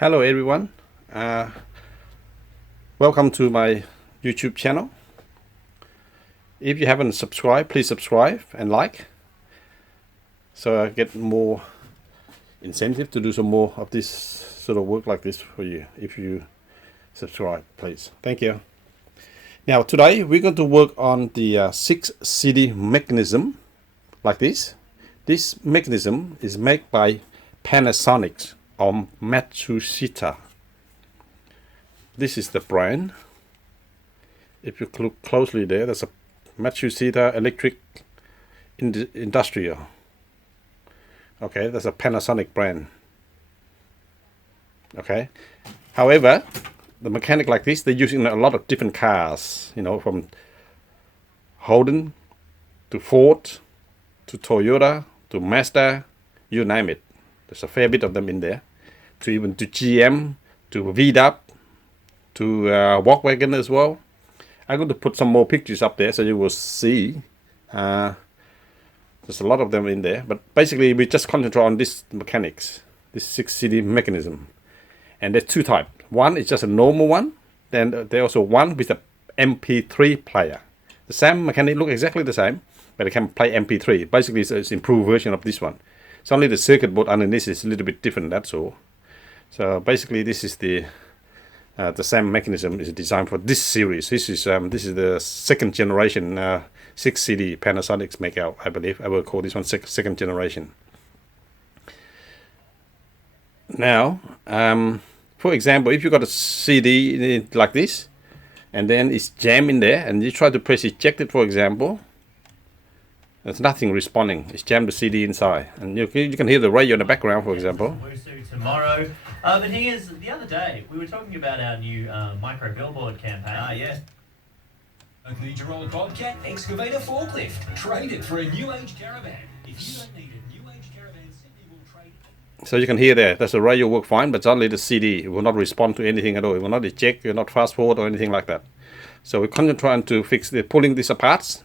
Hello everyone, welcome to my YouTube channel. If you haven't subscribed, please subscribe and like, so I get more incentive to do some more of this sort of work like this for you. If you subscribe, please. Thank you. Now today we're going to work on the 6 CD mechanism like this. This mechanism is made by Panasonic or Matsushita. This is the brand. If you look closely there, there's a Matsushita Electric Industrial. Okay, that's a Panasonic brand. Okay, however, the mechanic like this, they're using a lot of different cars, you know, from Holden to Ford to Toyota to Mazda, you name it. There's a fair bit of them in there. To even to GM, to VW, to Volkswagen as well. I'm going to put some more pictures up there so you will see. There's a lot of them in there, but basically we just concentrate on this mechanics, this 6 CD mechanism. And there's two types. One is just a normal one. Then there's also one with a MP3 player. The same mechanic, look exactly the same, but it can play MP3. Basically, it's an improved version of this one. It's only the circuit board underneath is a little bit different. That's all. So basically, this is the same mechanism is designed for this series. This is the second generation 6 CD Panasonic's make out. I believe I will call this one second generation. Now, for example, if you got a CD like this, and then it's jammed in there, and you try to press ejected, for example, there's nothing responding. It's jammed the CD inside, and you can hear the radio in the background, for example. Tomorrow. But here's the other day we were talking about our new micro billboard campaign. Yeah. A Leader-old Bobcat excavator forklift. Trade it for a new age caravan. If you don't need a new age caravan, Sydney will trade it. So you can hear there. That's the radio work fine, but only the CD. It will not respond to anything at all. It will not eject. It will not fast forward or anything like that. So we're trying to fix the pulling this apart.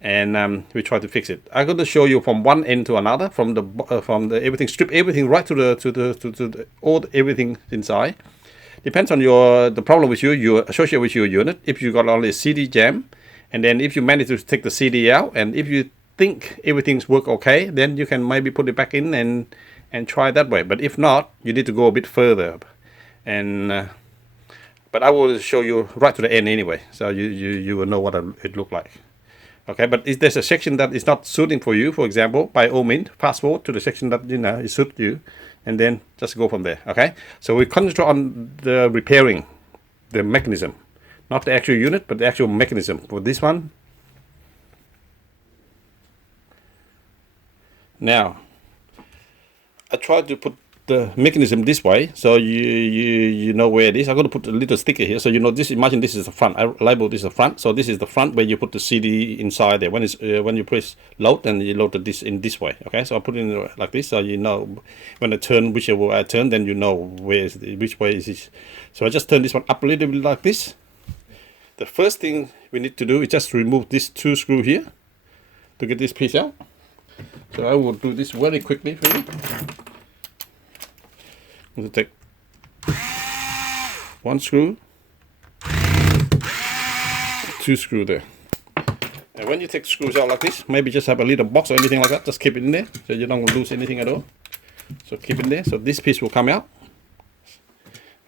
And we try to fix it. I'm going to show you from one end to another, from the everything, strip everything right to the all everything inside. Depends on the problem with you associate with your unit. If you got only a CD jam, and then if you manage to take the CD out, and if you think everything's work okay, then you can maybe put it back in and try that way. But if not, you need to go a bit further. And but I will show you right to the end anyway, so you will know what it look like. Okay, but if there's a section that is not suiting for you, for example, by all means, fast forward to the section that it suits you, and then just go from there. Okay, so we concentrate on the repairing the mechanism, not the actual unit, but the actual mechanism. For this one, now I tried to put the mechanism this way, so you know where it is. I'm going to put a little sticker here, so you know this. Imagine this is the front. I label this the front, so this is the front where you put the CD inside there. When you press load, then you load this in this way. Okay, so I put it in like this, so you know when I turn, whichever way I turn, then you know which way is this. So I just turn this one up a little bit like this. The first thing we need to do is just remove this 2 screw here to get this piece out. So I will do this very quickly for you. To take 1 screw, 2 screw there. And when you take screws out like this, maybe just have a little box or anything like that, just keep it in there so you don't lose anything at all. So keep it in there, so this piece will come out.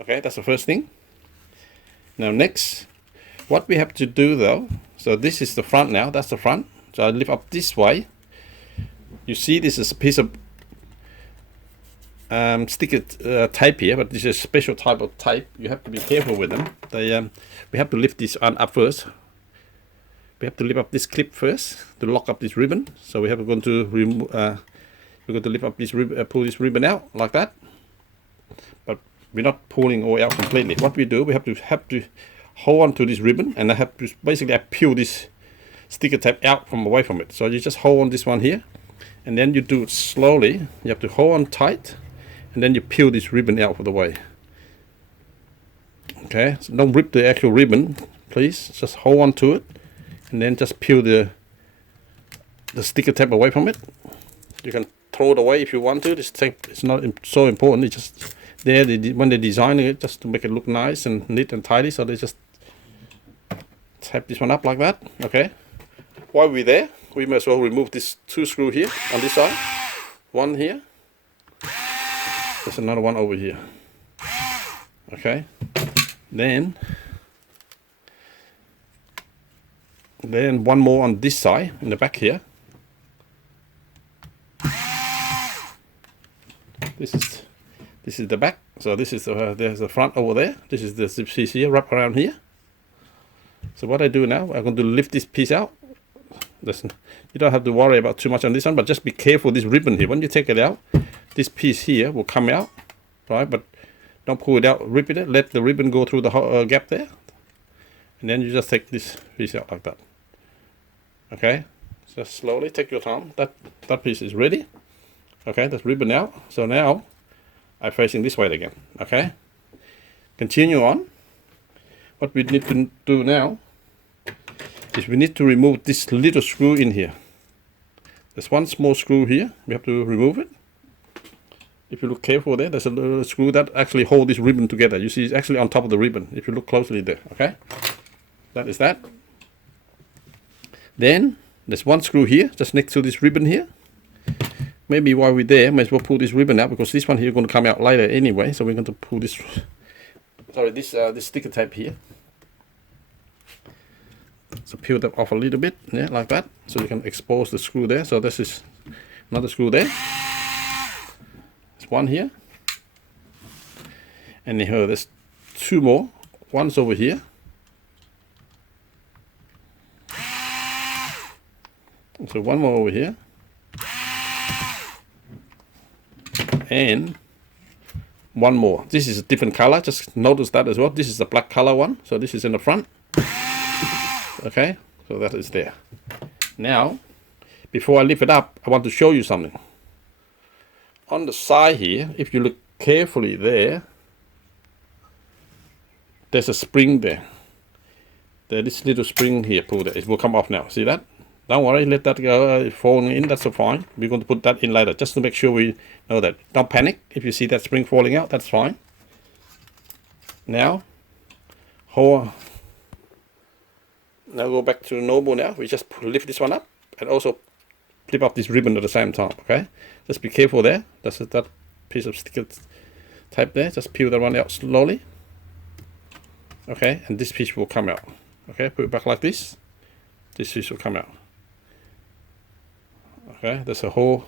Okay, that's the first thing. Now next, what we have to do though, so this is the front now, that's the front. So I lift up this way. You see this is a piece of sticker tape here, but this is a special type of tape. You have to be careful with them. We have to lift this on up first. We have to lift up this clip first to lock up this ribbon. So we're going to remove. We're going to lift up this pull this ribbon out like that. But we're not pulling all out completely. What we do, we have to hold on to this ribbon, and I have to basically peel this sticker tape out from away from it. So you just hold on this one here, and then you do it slowly. You have to hold on tight. And then you peel this ribbon out of the way. Okay, so don't rip the actual ribbon, please. Just hold on to it, and then just peel the sticker tape away from it. You can throw it away if you want to. This tape is not so important. It just there, when they're designing it, just to make it look nice and neat and tidy, so they just tap this one up like that. Okay. While we're there, we may as well remove this 2 screw here on this side. One here. There's another one over here. Okay. Then one more on this side in the back here. This is the back. So this is there's the front over there. This is the piece here, wrap around here. So what I do now, I'm going to lift this piece out. Listen, you don't have to worry about too much on this one, but just be careful this ribbon here. When you take it out, this piece here will come out, right? But don't pull it out, rip it. Let the ribbon go through the gap there, and then you just take this piece out like that. Okay, just slowly take your time. That piece is ready. Okay, that's ribbon out. So now I'm facing this way again. Okay, continue on. What we need to do now is we need to remove this little screw in here. There's one small screw here. We have to remove it. If you look careful there, there's a little screw that actually holds this ribbon together. You see it's actually on top of the ribbon if you look closely there. Okay, that is that. Then there's one screw here just next to this ribbon here. Maybe while we're there, may as well pull this ribbon out, because this one here is going to come out later anyway. So we're going to pull this, sorry, this sticker tape here. So peel that off a little bit, yeah, like that. So you can expose the screw there. So this is another screw there. There's one here. And here there's 2 more. One's over here. So one more over here. And one more. This is a different color. Just notice that as well. This is the black color one. So this is in the front. Okay, so that is there. Now, before I lift it up, I want to show you something. On the side here, if you look carefully there, there's a spring there. There's this little spring here, pull there. It will come off now. See that? Don't worry, let that go falling in. That's fine. We're going to put that in later, just to make sure we know that. Don't panic if you see that spring falling out. That's fine. Now, now go back to normal now. We just lift this one up and also flip up this ribbon at the same time, okay? Just be careful there. That's that piece of sticker tape there. Just peel that one out slowly. Okay, and this piece will come out. Okay, put it back like this. This piece will come out. Okay, there's a whole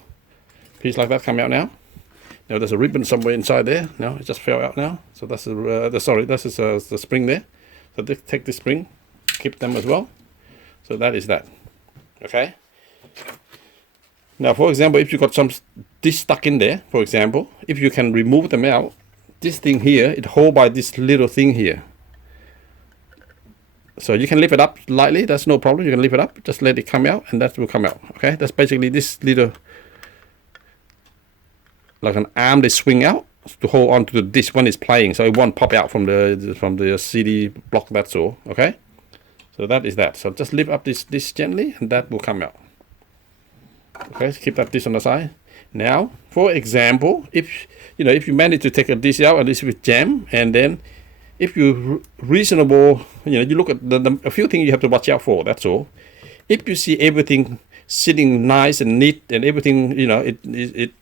piece like that come out now. Now there's a ribbon somewhere inside there. Now it just fell out now. So that's the spring there. So take the spring, keep them as well. So that is that. Okay. Now, for example, if you got this stuck in there, for example, if you can remove them out, this thing here, it hold by this little thing here. So you can lift it up lightly, that's no problem. You can lift it up, just let it come out, and that will come out. Okay, that's basically this little, like an arm they swing out to hold on to the disc when it's playing, so it won't pop out from the CD block. That's all. Okay, so that is that. So just lift up this gently, and that will come out. Okay, so keep that disc on the side. Now, for example, if you manage to take a disc out and this with jam, and then if you reasonable, you look at a few things you have to watch out for. That's all. If you see everything sitting nice and neat and everything, it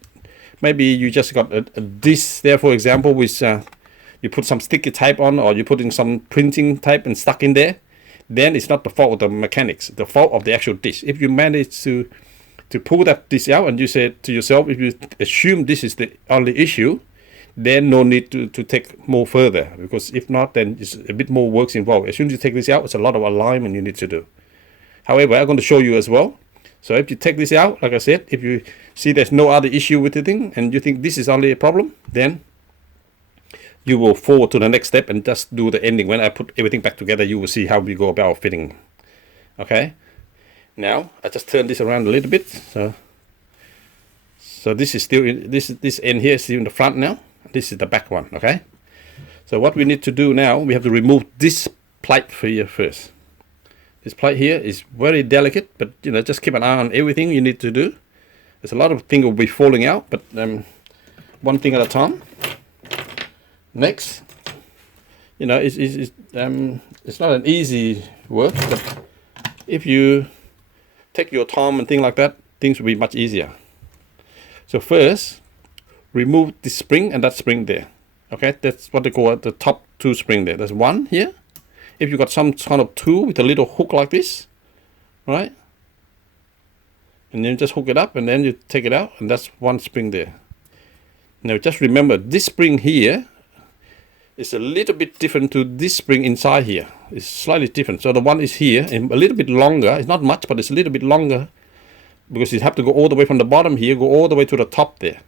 maybe you just got a disc there, for example, with you put some sticky tape on, or you put in some printing tape and stuck in there, then it's not the fault of the mechanics, the fault of the actual disc. If you manage to pull that disc out and you say to yourself, if you assume this is the only issue, then no need to take more further, because if not, then it's a bit more works involved. As soon as you take this out, it's a lot of alignment you need to do. However, I'm going to show you as well. So if you take this out, like I said, if you see there's no other issue with the thing and you think this is only a problem, then you will forward to the next step and just do the ending. When I put everything back together, you will see how we go about fitting. Okay. Now I just turn this around a little bit. So this is still this end here is still in the front now. This is the back one. Okay. So what we need to do now, we have to remove this plate here first. This plate here is very delicate, but just keep an eye on everything you need to do. There's a lot of things will be falling out, but one thing at a time. Next, you know, it's not an easy work, but if you take your time and things like that, things will be much easier. So first, remove this spring and that spring there. Okay, that's what they call the top two spring there. There's one here. If you got some kind of tool with a little hook like this, right? And then just hook it up and then you take it out, and that's one spring there. Now just remember, this spring here is a little bit different to this spring inside here. It's slightly different. So the one is here and a little bit longer. It's not much, but it's a little bit longer because you have to go all the way from the bottom here, go all the way to the top there.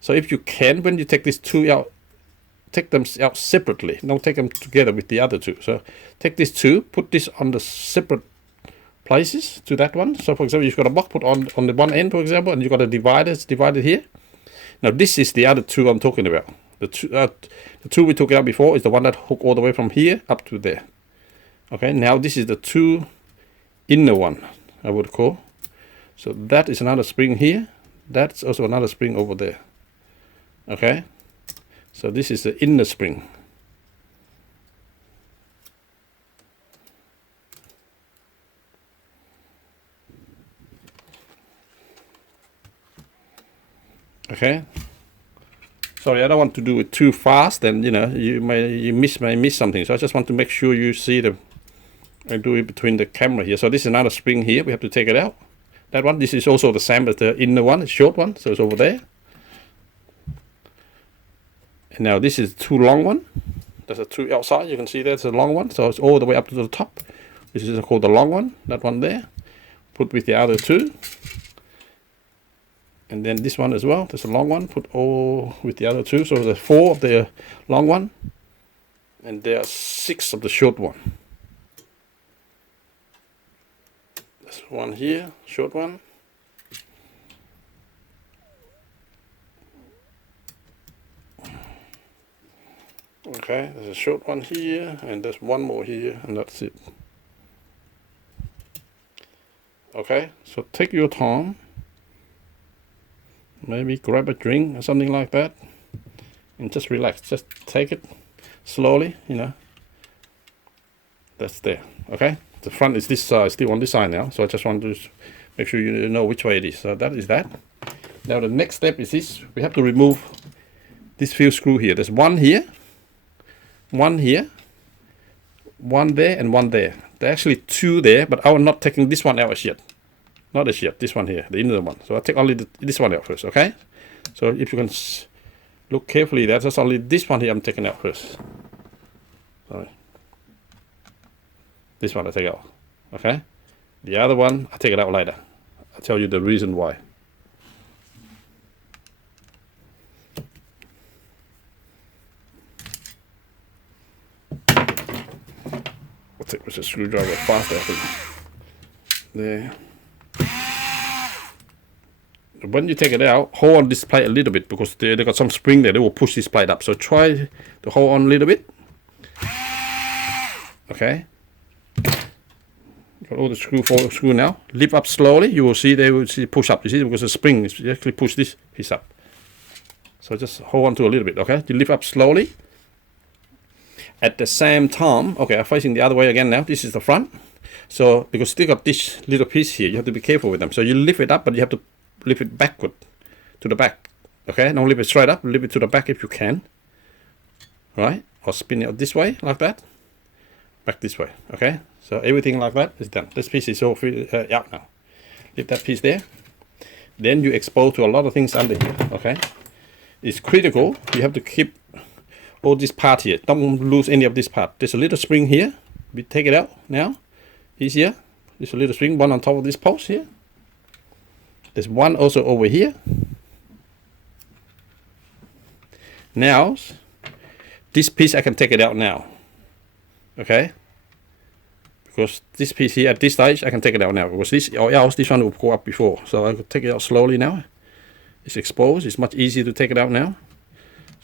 So if you can, when you take these two out, take them out separately. Don't take them together with the other two. So take these two, put this on the separate places to that one. So for example, you've got a box put on the one end, for example, and you've got a divider. It's divided here. Now this is the other two I'm talking about. The two we took out before is the one that hook all the way from here up to there. Okay, now this is the two inner one, I would call. So that is another spring here. That's also another spring over there. Okay, so this is the inner spring. Okay. Sorry, I don't want to do it too fast, and you know you may miss something. So I just want to make sure you see the. I do it between the camera here. So this is another spring here. We have to take it out. That one. This is also the same as the inner one, the short one. So it's over there. And now this is the two long one. There's a two outside. You can see there's a long one. So it's all the way up to the top. This is called the long one. That one there. Put with the other two. And then this one as well, there's a long one, put all with the other two. So there's 4 of the long one, and there are 6 of the short one. There's one here, short one. Okay, there's a short one here, and there's one more here, and that's it. Okay, so take your time. Maybe grab a drink or something like that and just relax. Just take it slowly, you know. That's there. Okay, the front is this side, still on this side now, so I just want to make sure you know which way it is. So that is that. Now the next step is this. We have to remove this fill screw here. There's one here, one here, one there, and one there. There are actually 2 there, but I'm not taking this one out as yet. Not as yet, this one here, the inner one. So I'll take only this one out first, okay? So if you can look carefully, that's only this one here I'm taking out first. Sorry. This one I take out, okay? The other one, I'll take it out later. I'll tell you the reason why. I'll take with a screwdriver faster, I think. There. When you take it out, hold on this plate a little bit because they got some spring there. They will push this plate up. So try to hold on a little bit. Okay. Got all the screw now. Lift up slowly. You will see they will see push up. You see because the spring is actually push this piece up. So just hold on to a little bit. Okay. You lift up slowly. At the same time, okay, I'm facing the other way again now. This is the front. So because still got this little piece here, you have to be careful with them. So you lift it up, but you have to lift it backward to the back. Okay, don't lift it straight up, lift it to the back if you can. Right? Or spin it out this way, like that. Back this way. Okay, so everything like that is done. This piece is all out now. Leave that piece there. Then you expose to a lot of things under here. Okay, it's critical. You have to keep all this part here. Don't lose any of this part. There's a little spring here. We take it out now. Easier. There's a little spring, one on top of this post here. There's one also over here. Now, this piece I can take it out now. Okay? Because this piece here at this stage I can take it out now. Because this one will go up before. So I could take it out slowly now. It's exposed. It's much easier to take it out now.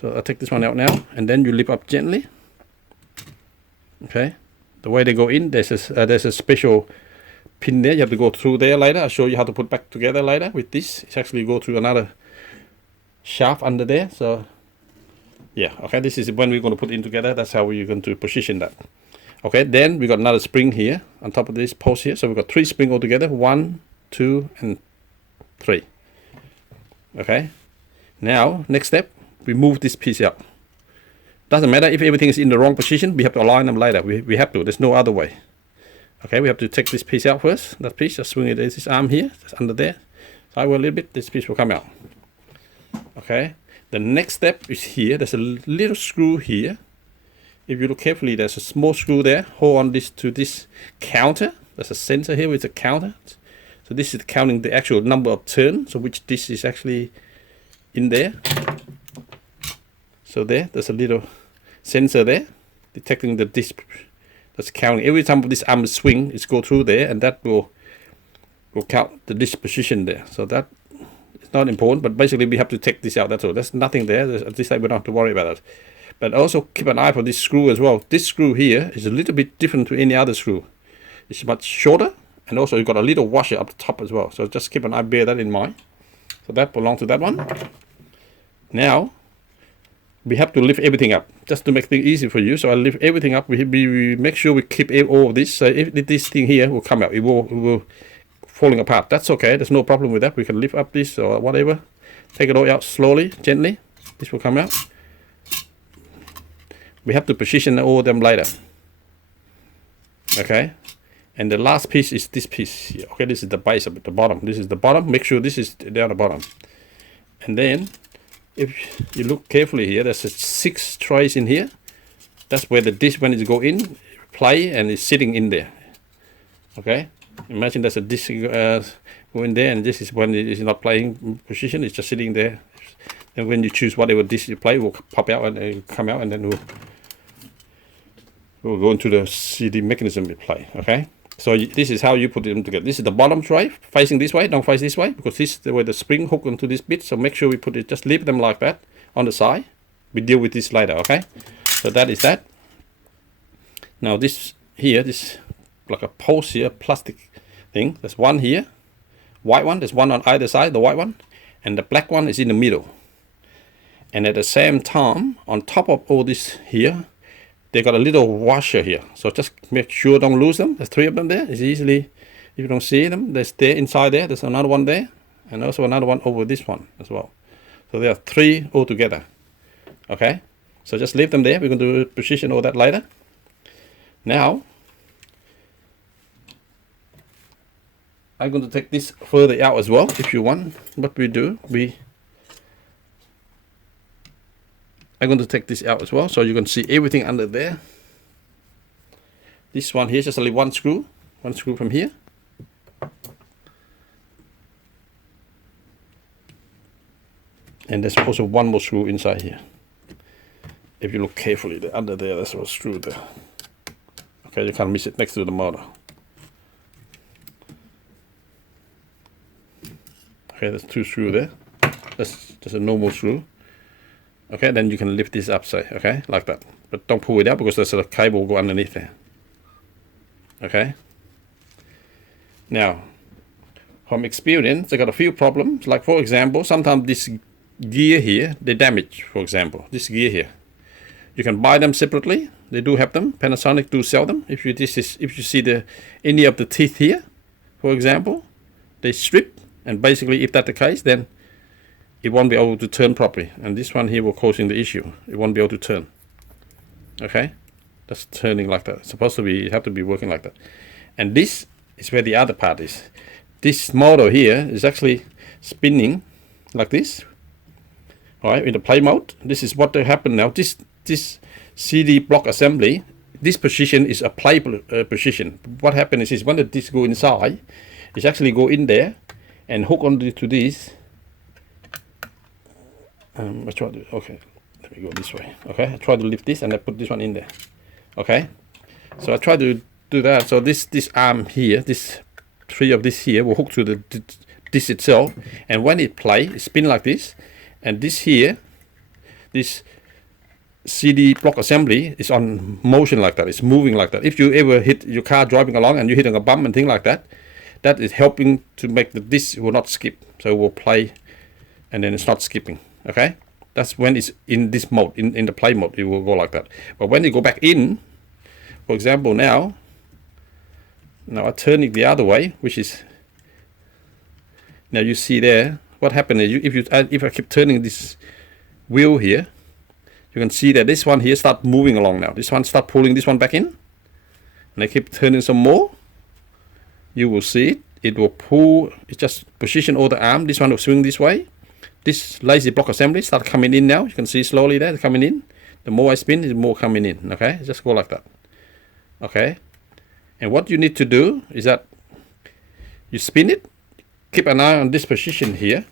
So I'll take this one out now. And then you lift up gently. Okay? The way they go in, there's a special pin there. You have to go through there later. I'll show you how to put back together later with this. It's actually go through another shaft under there. So Yeah, okay, this is when we're going to put it in together. That's how we're going to position that. Okay, then we got another spring here on top of this post here. So we've got 3 springs altogether, 1, 2, and 3. Okay, now next step, we move this piece up. Doesn't matter if everything is in the wrong position, we have to align them later. We have to, there's no other way. Okay, we have to take this piece out first. That piece, just swing it, this arm here, just under there. Sideward a little bit, this piece will come out. Okay, the next step is here. There's a little screw here. If you look carefully, there's a small screw there. Hold on this to this counter. There's a sensor here with a counter. So this is counting the actual number of turns, so which this is actually in there. So there's a little sensor there, detecting the disc. That's counting. Every time this arm swing, it's go through there, and that will count the disc position there. So that is not important, but basically we have to take this out. That's all. There's nothing there. At this side we don't have to worry about it. But also keep an eye for this screw as well. This screw here is a little bit different to any other screw. It's much shorter, and also you've got a little washer up the top as well. So just keep an eye, bear that in mind. So that belongs to that one. Now we have to lift everything up just to make things easy for you. So I lift everything up. We make sure we keep all of this. So if this thing here will come out, it will falling apart. That's okay. There's no problem with that. We can lift up this or whatever. Take it all out slowly, gently. This will come out. We have to position all of them later. Okay. And the last piece is this piece here. Okay, this is the base of it, the bottom. This is the bottom. Make sure this is down the bottom. And then if you look carefully here, there's 6 trays in here. That's where the disc, when it go in, play, and it's sitting in there. Okay, imagine there's a disc go in there, and this is when it is not playing position, it's just sitting there. And when you choose whatever disc you play, it will pop out and it will come out, and then we'll go into the CD mechanism we play. Okay, so this is how you put them together. This is the bottom tray facing this way. Don't face this way, because this is the way the spring hook onto this bit. So make sure we put it, just leave them like that on the side. We deal with this later. Okay, so that is that. Now this here, this like a post here, plastic thing. There's one here, white one. There's one on either side, the white one, and the black one is in the middle. And at the same time, on top of all this here, they got a little washer here. So just make sure don't lose them. There's 3 of them there. It's easily, if you don't see them, they stay inside there. There's another one there, and also another one over this one as well. So there are 3 altogether. Okay, so just leave them there. We're going to position all that later. Now I'm going to take this further out as well. If you want, what we do, I'm going to take this out as well, so you can see everything under there. This one here is just only one screw from here. And there's also one more screw inside here. If you look carefully, under there, there's a screw there. Okay, you can't miss it, next to the motor. Okay, there's 2 screws there. That's just a normal screw. Okay, then you can lift this up, say, okay, like that. But don't pull it out, because there's a cable go underneath there. Okay. Now, from experience, I got a few problems. Like for example, sometimes this gear here, they damage. For example, this gear here, you can buy them separately. They do have them. Panasonic do sell them. If you see any of the teeth here, for example, they strip, and basically, if that's the case, then it won't be able to turn properly, and this one here will causing the issue. It won't be able to turn. Okay, that's turning like that. It's supposed to be, have to be working like that. And this is where the other part is. This motor here is actually spinning like this. All right, in the play mode. This is what happened now. This CD block assembly, this position is a play position. What happens is when the disc go inside, it's actually go in there and hook onto this. I try to, okay, let me go this way. Okay, I try to lift this and I put this one in there. Okay, so I try to do that. So this arm here, this 3 of this here will hook to the disc itself, and when it play, it spin like this, and this here, this CD block assembly is on motion like that. It's moving like that. If you ever hit your car driving along and you're hitting a bump and thing like that, that is helping to make the disc will not skip. So it will play, and then it's not skipping. Okay, That's when it's in this mode, in the play mode, it will go like that. But when you go back in, for example, now I turn it the other way, which is, now you see there, what happened is, if I keep turning this wheel here, you can see that this one here start moving along now. This one start pulling this one back in, and I keep turning some more. You will see it. It will pull. It just position all the arm. This one will swing this way. This lazy block assembly start coming in now. You can see slowly there coming in. The more I spin, the more coming in. Okay, just go like that. Okay, and what you need to do is that you spin it. Keep an eye on this position here.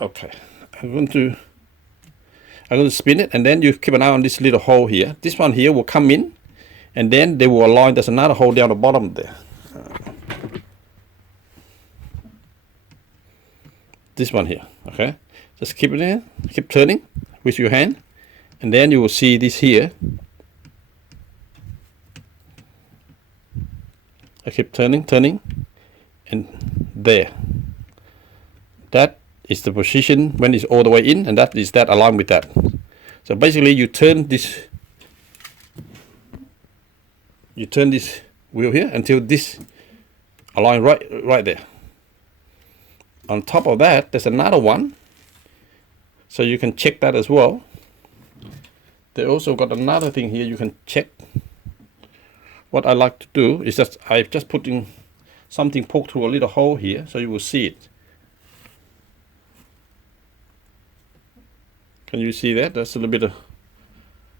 Okay, I'm going to spin it, and then you keep an eye on this little hole here. This one here will come in, and then they will align. There's another hole down the bottom there. This one here. Okay, just keep it in, keep turning with your hand, and then you will see this here. I keep turning, and there. That is the position when it's all the way in, and that is that along with that. So basically, you turn this wheel here until this align right there. On top of that, there's another one, so you can check that as well. They also got another thing here you can check. What I like to do is that I've just putting something poked through a little hole here, so you will see it. Can you see that? That's a little bit of,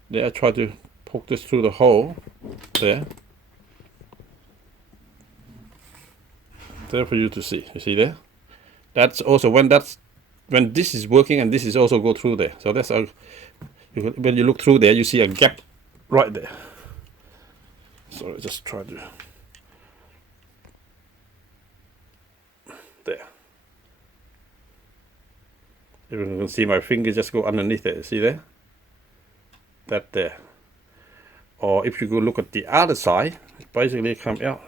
there I try to poke this through the hole there. There for you to see. You see there? That's also when this is working, and this is also go through there. So that's how, when you look through there, you see a gap right there. So I just try to, there. If you can see my finger just go underneath it, see there? That there. Or if you go look at the other side, it basically come out.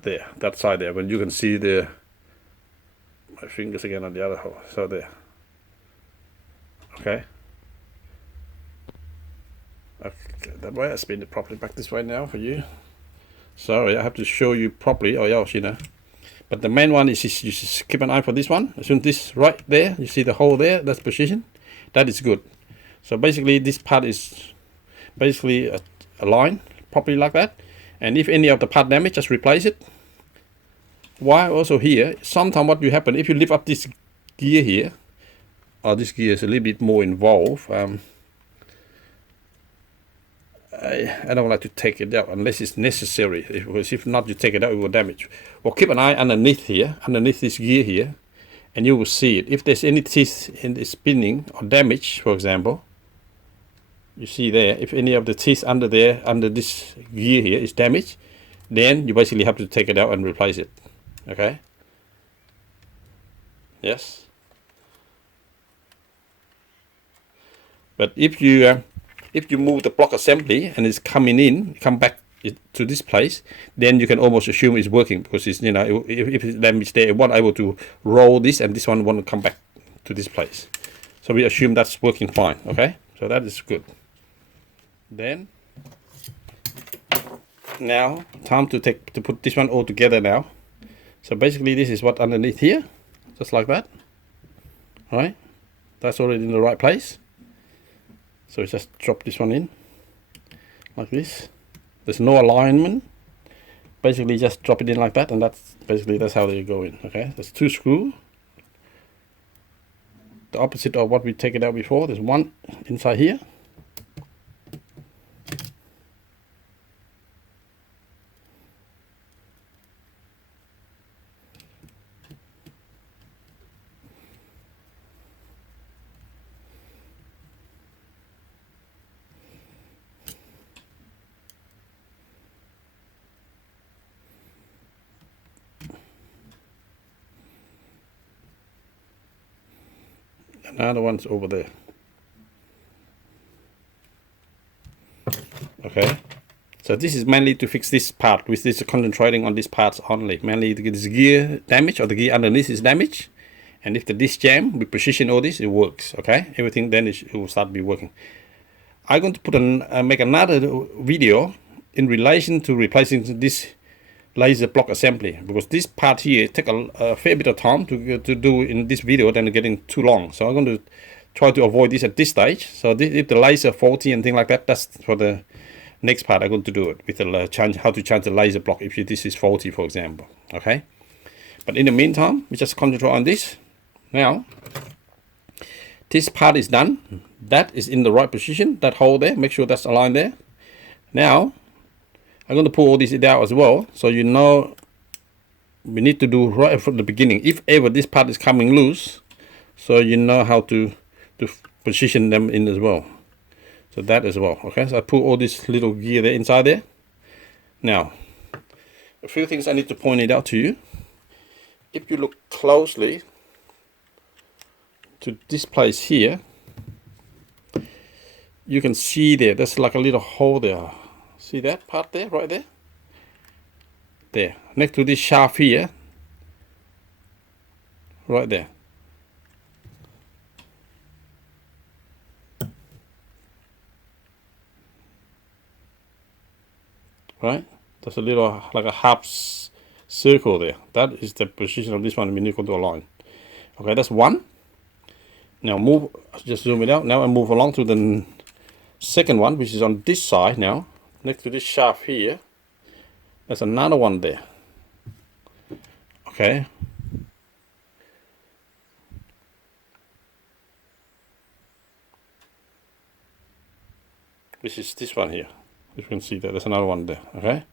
There, that side there, when you can see my fingers again on the other hole. So there. Okay. Okay, that way I spin it properly back this way now for you. Sorry, I have to show you properly, or else, you know. But the main one is you just keep an eye for this one. As soon as this right there, you see the hole there, that's position. That is good. So basically this part is basically aligned properly like that. And if any of the part damage, just replace it. While also here, sometimes what will happen, if you lift up this gear here, or this gear is a little bit more involved, I don't like to take it out unless it's necessary, because if not, you take it out, it will damage. Well, keep an eye underneath here, underneath this gear here, and you will see it. If there's any teeth in the spinning or damage, for example, you see there, if any of the teeth under there, under this gear here is damaged, then you basically have to take it out and replace it. Okay? Yes? But if you move the block assembly and it's coming in, come back to this place, then you can almost assume it's working, because it's, you know, if it's damaged there, it won't able to roll this, and this one won't come back to this place. So we assume that's working fine. Okay, so that is good. Then now time to put this one all together now. So basically this is what underneath here, just like that. All right, that's already in the right place. So just drop this one in like this. There's no alignment. Basically just drop it in like that, and that's how they go in. Okay, there's 2 screws. The opposite of what we take it out before. There's one inside here. Another one's over there. Okay, so this is mainly to fix this part, which is concentrating on these parts only, mainly to get this gear damage, or the gear underneath is damaged. And if the disc jam, we position all this, it works. Okay, everything then it will start be working. I'm going to put make another video in relation to replacing this laser block assembly, because this part here take a fair bit of time to do in this video, then getting too long. So I'm going to try to avoid this at this stage. So if the laser faulty and things like that, that's for the next part. I'm going to do it with the how to change the laser block if this is faulty, for example. Okay, but in the meantime, we just concentrate on this. Now this part is done. That is in the right position. That hole there, make sure that's aligned there. Now I'm going to pull all this out as well, so you know we need to do right from the beginning. If ever this part is coming loose, so you know how to position them in as well. So that as well. Okay, so I put all this little gear there inside there. Now a few things I need to point it out to you. If you look closely to this place here, you can see there's like a little hole there. See that part there, right there? There, next to this shaft here, right there. Right, there's a little, like a half circle there. That is the position of this one. We need to align. Okay, that's one. Now move, just zoom it out. Now I move along to the second one, which is on this side now, next to this shaft here. There's another one there. Okay. This is this one here. You can see that there's another one there. Okay.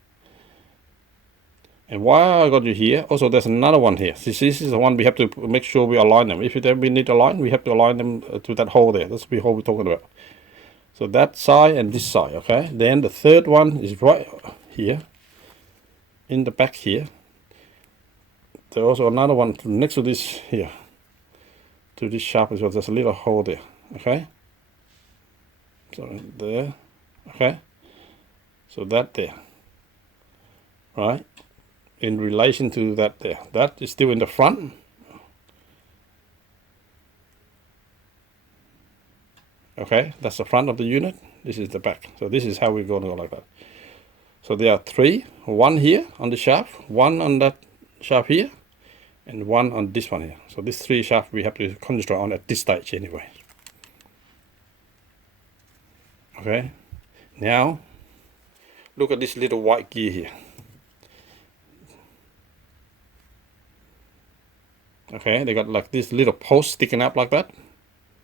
And while I got you here, also there's another one here. This is the one we have to make sure we align them. If we need to align, we have to align them to that hole there. That's the hole we're talking about. So that side and this side. Okay. Then the third one is right here, in the back here. There's also another one next to this here, to this shaft as well. There's a little hole there. Okay. So there. Okay. So that there, right, in relation to that there, that is still in the front. Okay, that's the front of the unit. This is the back. So this is how we're going to go like that. So there are three, one here on the shaft, one on that shaft here, and one on this one here. So these three shafts we have to concentrate on at this stage anyway. Okay, now look at this little white gear here. Okay, they got like this little post sticking up like that.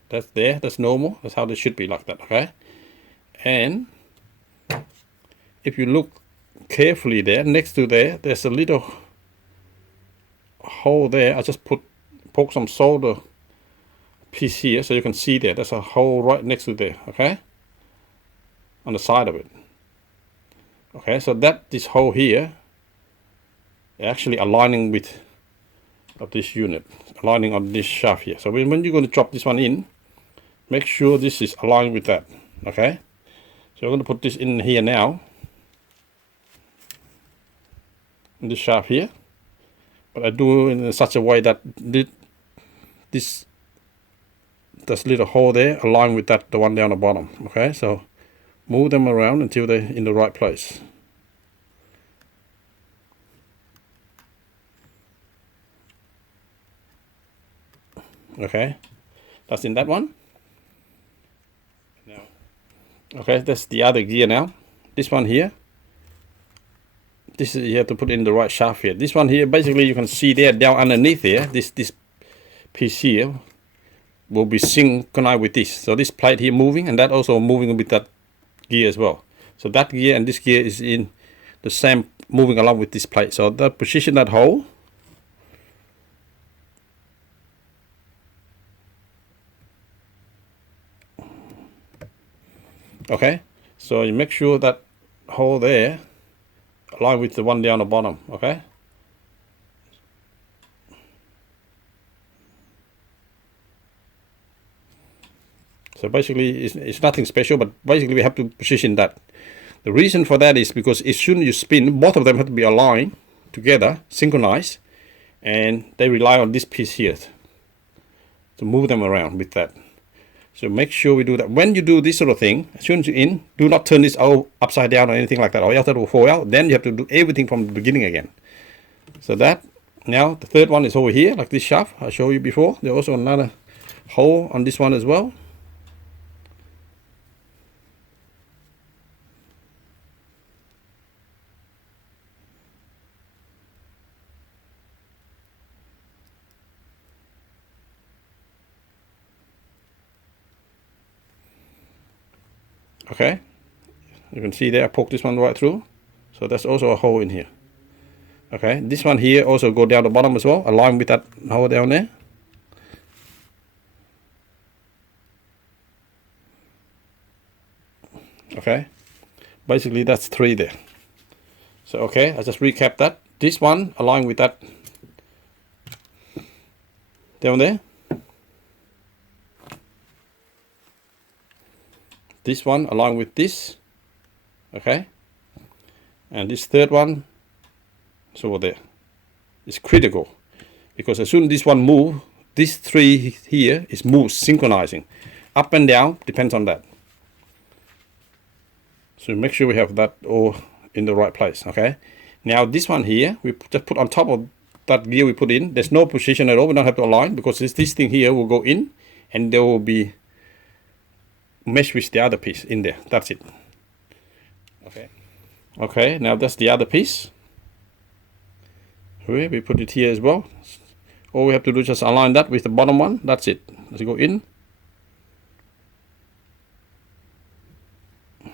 That's there, that's normal. That's how they should be, like that. Okay, and if you look carefully there, next to there, there's a little hole there. I just poke some solder piece here so you can see there. There's a hole right next to there. Okay, on the side of it. Okay, so this hole here actually aligning with of this unit, aligning on this shaft here. So when you're going to drop this one in, make sure this is aligned with that. Okay, so I'm going to put this in here now, in this shaft here, but I do it in such a way that this little hole there align with that, the one down the bottom. Okay, so move them around until they're in the right place. Okay, that's in that one. Now, okay, that's the other gear now. This one here. This is, you have to put in the right shaft here. This one here, basically you can see there down underneath here, this piece here will be synchronized with this. So this plate here moving, and that also moving with that gear as well. So that gear and this gear is in the same, moving along with this plate. So that position that hole. Okay, so you make sure that hole there align with the one down the bottom. Okay, So basically it's nothing special, but basically we have to position that. The reason for that is because as soon as you spin, both of them have to be aligned together, synchronized, and they rely on this piece here to move them around with that. So make sure we do that. When you do this sort of thing, as soon as you're in, do not turn this upside down or anything like that, or else it will fall out. Then you have to do everything from the beginning again. So that, now the third one is over here, like this shaft I showed you before. There's also another hole on this one as well. Okay, you can see there I poked this one right through, so that's also a hole in here. Okay, this one here also go down the bottom as well, along with that hole down there. Okay, basically that's 3 there. So okay, I just recap that. This one along with that down there. This one along with this, okay, and this third one is over there. It's critical because as soon as this one moves, these 3 here is moved, synchronizing up and down, depends on that. So make sure we have that all in the right place. Okay, now this one here we just put on top of that gear we put in. There's no position at all, we don't have to align because this thing here will go in and there will be mesh with the other piece in there. That's it. Okay, now that's the other piece. Okay, we put it here as well. All we have to do is just align that with the bottom one. That's it. Let's go in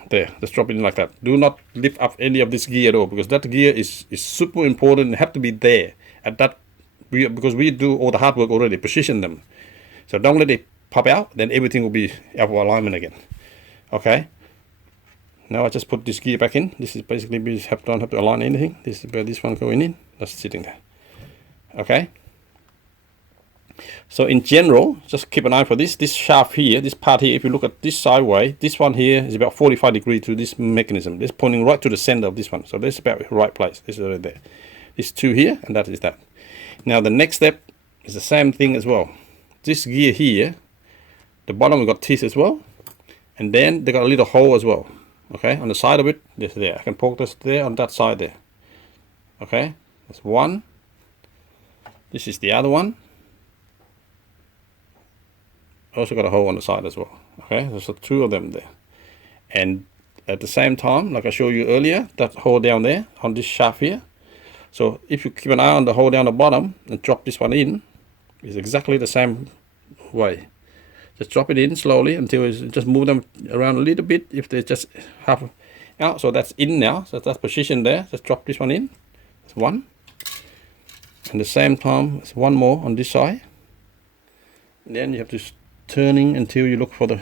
there. Let's drop it in like that. Do not lift up any of this gear at all, because that gear is super important and have to be there at that, because we do all the hard work already, position them. So don't let it pop out, then everything will be out of alignment again. Okay, now I just put this gear back in. This is basically, we don't have to align anything. This is where this one going in, that's sitting there. Okay, so in general, just keep an eye for this shaft here, this part here. If you look at this sideway, this one here is about 45 degrees to this mechanism. This pointing right to the center of this one, so this is about the right place. This is right there. This 2 here, and that is that. Now the next step is the same thing as well. This gear here, the bottom we got teeth as well, and then they got a little hole as well. Okay, on the side of it, this there. I can poke this there on that side there. Okay, that's one. This is the other one. Also got a hole on the side as well. Okay, there's 2 of them there. And at the same time, like I showed you earlier, that hole down there on this shaft here. So if you keep an eye on the hole down the bottom and drop this one in, it's exactly the same way. Just drop it in slowly until it's just move them around a little bit. If they just half out, so that's in now. So that's positioned there. Just drop this one in. That's 1. And the same time, it's 1 more on this side. And then you have to turning until you look for the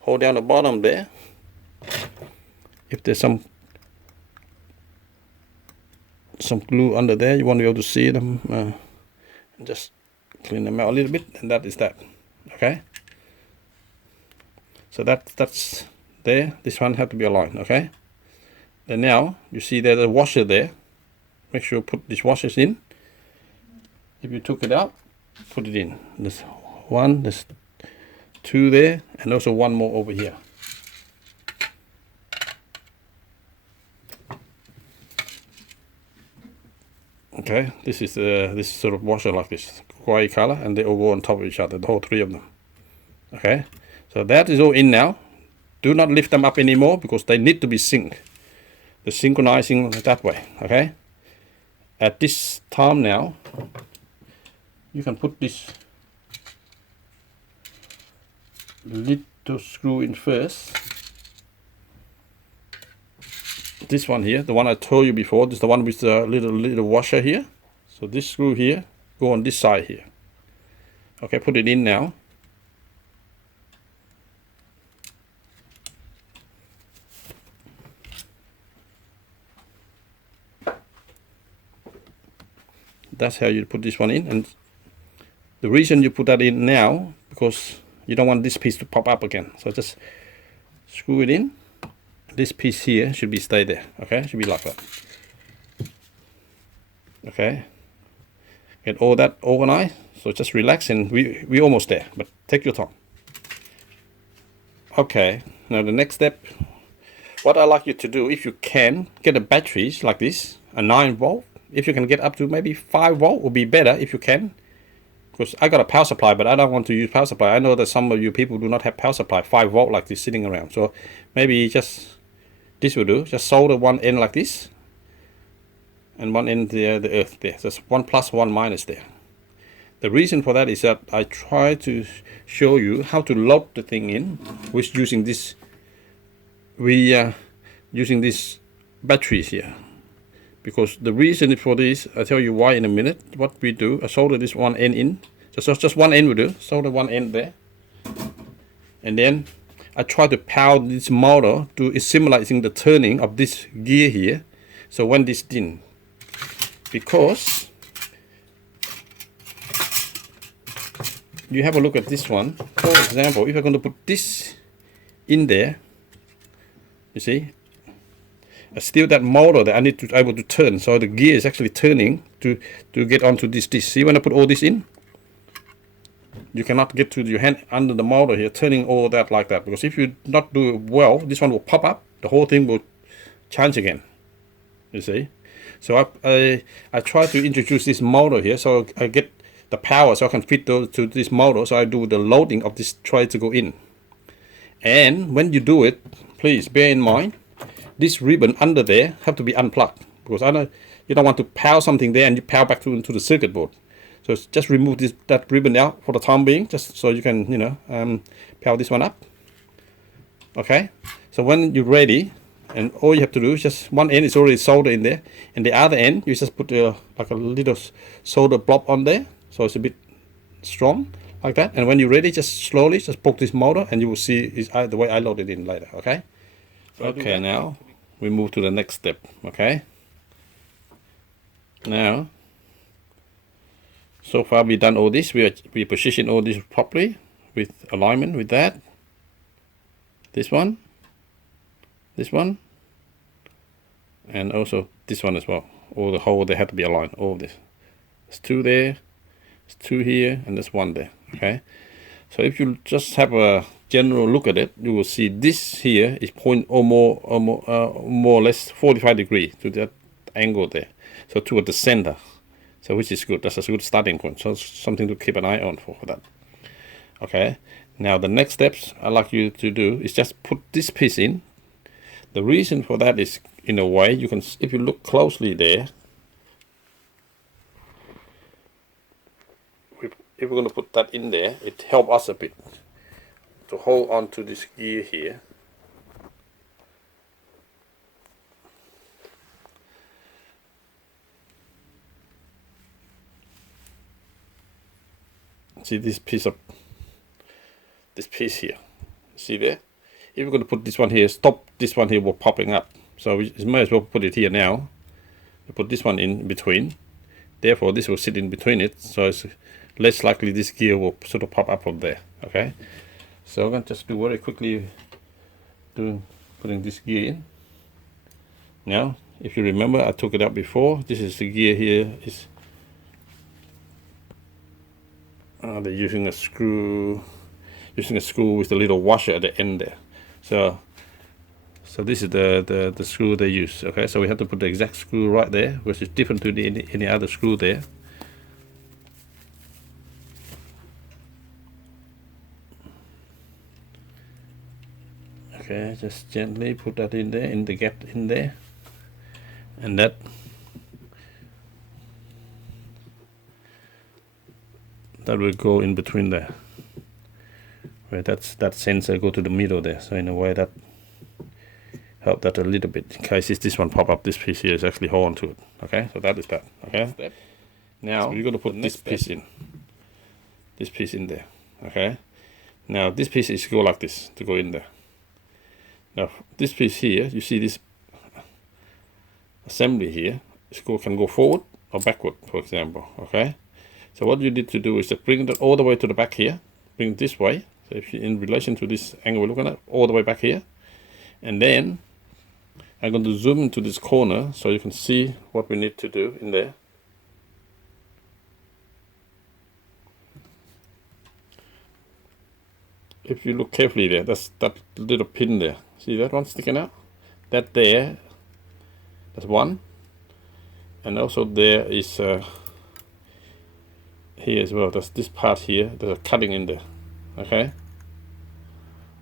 hole down the bottom there. If there's some glue under there, you want to be able to see them. And just clean them out a little bit, and that is that. Okay, so that's there. This one have to be aligned. Okay, then now you see there's a washer there. Make sure you put these washers in. If you took it out, put it in. There's 1, there's 2 there, and also 1 more over here. Okay, this is this sort of washer like this gray color, and they all go on top of each other, the whole 3 of them. Okay, so that is all in now. Do not lift them up anymore because they need to be synced. The synchronizing that way. Okay, at this time now, you can put this little screw in first. This one here, the one I told you before, this is the one with the little washer here. So this screw here go on this side here. Okay, put it in now. That's how you put this one in, and the reason you put that in now, because You don't want this piece to pop up again. So just screw it in. This piece here should be stay there. Okay, should be like that. Okay, get all that organized. So just relax, and we almost there, but take your time. Okay, now the next step, what I like you to do, if you can, get a batteries like this, a 9 volt. If you can get up to maybe 5 volt, would be better if you can. Because I got a power supply, but I don't want to use power supply. I know that some of you people do not have power supply 5 volt like this sitting around. So maybe just this will do. Just solder one end like this, and one end there, the earth there. There's 1 plus 1 minus there. The reason for that is that I try to show you how to load the thing in with using this. Using these batteries here. Because the reason for this, I'll tell you why in a minute. What we do, I solder this one end in. Just one end will do. Solder one end there. And then I try to power this motor to symbolizing the turning of this gear here. So when this in, because you have a look at this one. For example, if I'm going to put this in there, you see, still that motor that I need to be able to turn, so the gear is actually turning to get onto this. See, when I put all this in, you cannot get to your hand under the motor here, turning all that like that, because if you not do it well, this one will pop up, the whole thing will change again, you see. So I try to introduce this motor here, so I get the power, so I can fit to this motor, so I do the loading of this tray to go in. And when you do it, please bear in mind, this ribbon under there have to be unplugged, because I know you don't want to power something there and you power back into the circuit board. So just remove that ribbon out for the time being, just so you can, you know, power this one up. Okay, so when you're ready, and all you have to do is just one end is already soldered in there, and the other end you just put like a little solder blob on there, so it's a bit strong like that. And when you're ready, just slowly just poke this motor, and you will see the way I load it in later. Okay. Okay, now we move to the next step. Okay, now so far we've done all this. We position all this properly with alignment with that. This one, and also this one as well. All the whole they have to be aligned. All this. There's 2 there, there's 2 here, and there's 1 there. Okay, so if you just have a general look at it, you will see this here is point or more or less 45 degrees to that angle there, so toward the center, so which is good. That's a good starting point, so something to keep an eye on for that. Okay, now the next steps I'd like you to do is just put this piece in. The reason for that is, in a way, you can, if you look closely there, if we're going to put that in there, it helps us a bit to hold on to this gear here. See this piece here, see there? If we're going to put this one here, stop this one here will popping up, so we might as well put it here now. We put this one in between, therefore this will sit in between it, so it's less likely this gear will sort of pop up from there. Okay, so I'm going to just do very quickly putting this gear in. Now if you remember, I took it out before. This is the gear here. Is they're using a screw with a little washer at the end there. So this is the screw they use. Okay, so we have to put the exact screw right there, which is different to any other screw there. Okay, just gently put that in there, in the gap in there, and that will go in between there. Where that sensor go to the middle there. So in a way that help that a little bit. In case this one pop up, this piece here is actually hold on to it. Okay, so that is that. Okay. Now you're gonna put this piece in. This piece in there. Okay. Now this piece is go like this to go in there. Now this piece here, you see this assembly here, can go forward or backward, for example. Okay, so what you need to do is to bring it all the way to the back here, bring it this way, So if you in relation to this angle we're looking at, all the way back here, and then I'm going to zoom into this corner so you can see what we need to do in there. If you look carefully there, that's that little pin there. See that one sticking out? That there, that's one. And also there is here as well. There's this part here. There's a cutting in there. Okay.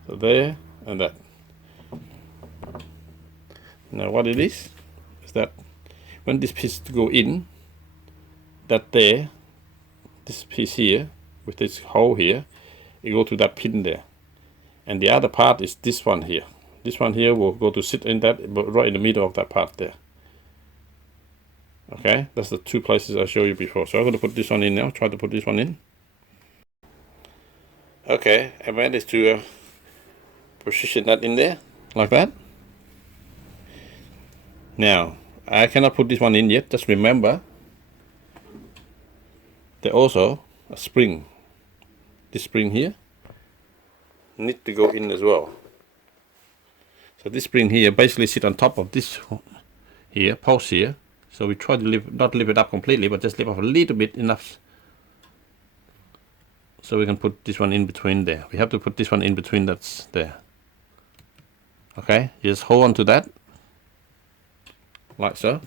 So there and that. Now what it is that when this piece go in, that there, this piece here with this hole here, it go to that pin there, and the other part is this one here. This one here will go to sit in that, right in the middle of that part there. Okay, that's the two places I showed you before. So I'm going to put this one in now. Try to put this one in. Okay, I managed to position that in there like that. Now I cannot put this one in yet. Just remember there's also a spring. This spring here need to go in as well. So this spring here basically sit on top of this here post here. So we try to not lift it up completely, but just lift up a little bit enough, so we can put this one in between there. We have to put this one in between, that's there. Okay, just hold on to that like so.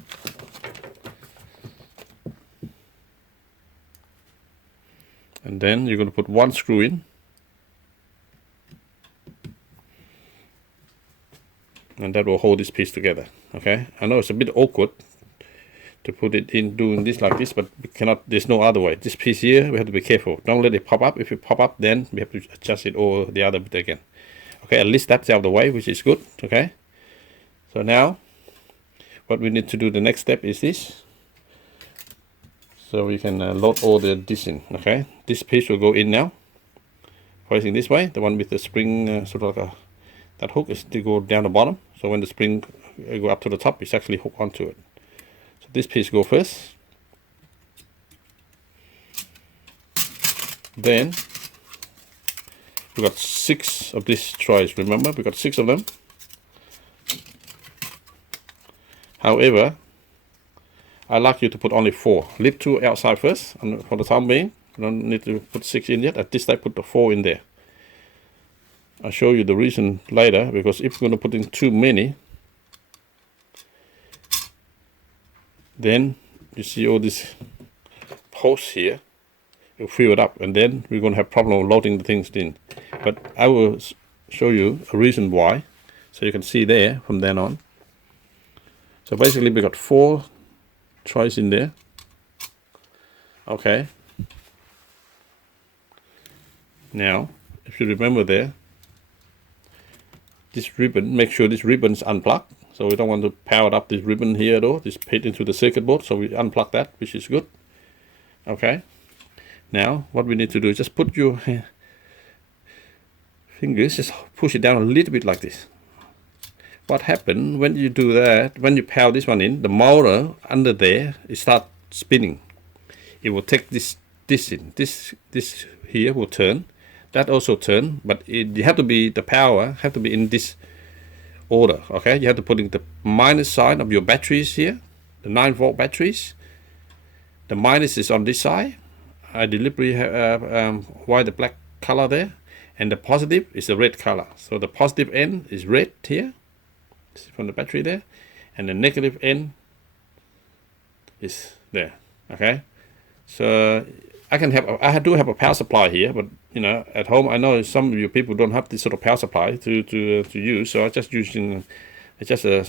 And then you're going to put one screw in, and that will hold this piece together. Okay, I know it's a bit awkward to put it in doing this like this, but we cannot, there's no other way. This piece here, we have to be careful. Don't let it pop up. If it pop up, then we have to adjust it all the other bit again. Okay, at least that's out of the way, which is good. Okay, so now what we need to do, the next step is this. So we can load all this in. Okay, this piece will go in now, facing this way. The one with the spring, sort of like that hook is to go down the bottom. So when the spring go up to the top, it's actually hooked onto it. So this piece go first. Then we got 6 of these trays. Remember, we got 6 of them. However, I like you to put only 4. Leave 2 outside first, and for the time being, you don't need to put 6 in yet. At this time, put the 4 in there. I'll show you the reason later, because if you're going to put in too many, then you see all these posts here, you fill it up, and then we're going to have problem loading the things in. But I will show you a reason why, so you can see there from then on. So basically we got 4 trays in there. Okay, now if you remember there, this ribbon, make sure this ribbon is unplugged. So we don't want to power up this ribbon here at all. This paid into the circuit board, so we unplug that, which is good. Okay, now what we need to do is just put your fingers, just push it down a little bit like this. What happened when you do that, when you power this one in, the motor under there, it starts spinning. It will take this in. This here will turn. That also turn, but you have to be, the power have to be in this order. Okay, you have to put in the minus sign of your batteries here, the 9-volt batteries. The minus is on this side. I deliberately have why the black color there, and the positive is the red color. So the positive end is red here from the battery there, and the negative end is there. Okay, so I do have a power supply here, but you know, at home I know some of you people don't have this sort of power supply to use, so I'm just using, it's just a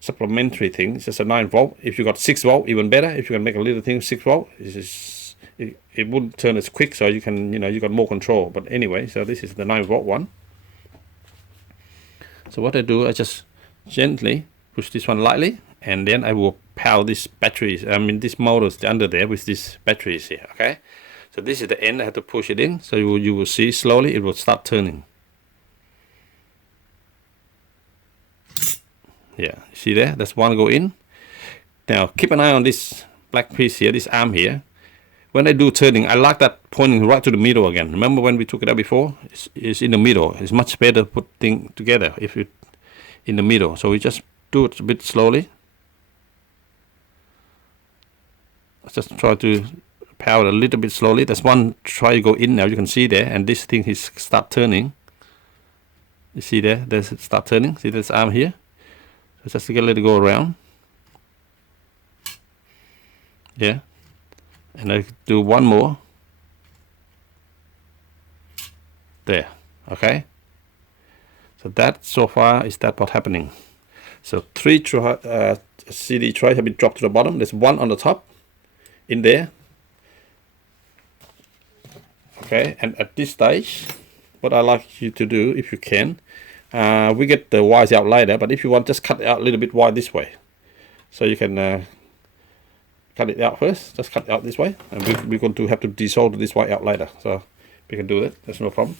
supplementary thing. It's just a 9-volt. If you got 6-volt, even better. If you can make a little thing 6-volt, it wouldn't turn as quick, so you can, you know, you got more control. But anyway, so this is the 9-volt one. So what I do, I just gently push this one lightly, and then I will power these batteries, these motors under there with these batteries here. Okay, so this is the end. I have to push it in, so you will see slowly it will start turning. Yeah, see there, that's one go in. Now keep an eye on this black piece here, this arm here. when I do turning, I like that pointing right to the middle again. Remember when we took it out before? It's in the middle. It's much better to put things together if you in the middle. So we just do it a bit slowly. Let's just try to power a little bit slowly. There's one try to go in now. You can see there, and this thing is start turning. You see there? There's start turning. See this arm here. So just to let it go around. Yeah. And I do one more. There. Okay. So that so far is that what happening. So 3 CD trays have been dropped to the bottom. There's one on the top in there. Okay, and at this stage, what I like you to do, if you can, we get the wires out later, but if you want, just cut it out a little bit wide this way. So you can cut it out first, just cut it out this way, and we're going to have to desolder this wire out later. So we can do that, there's no problem.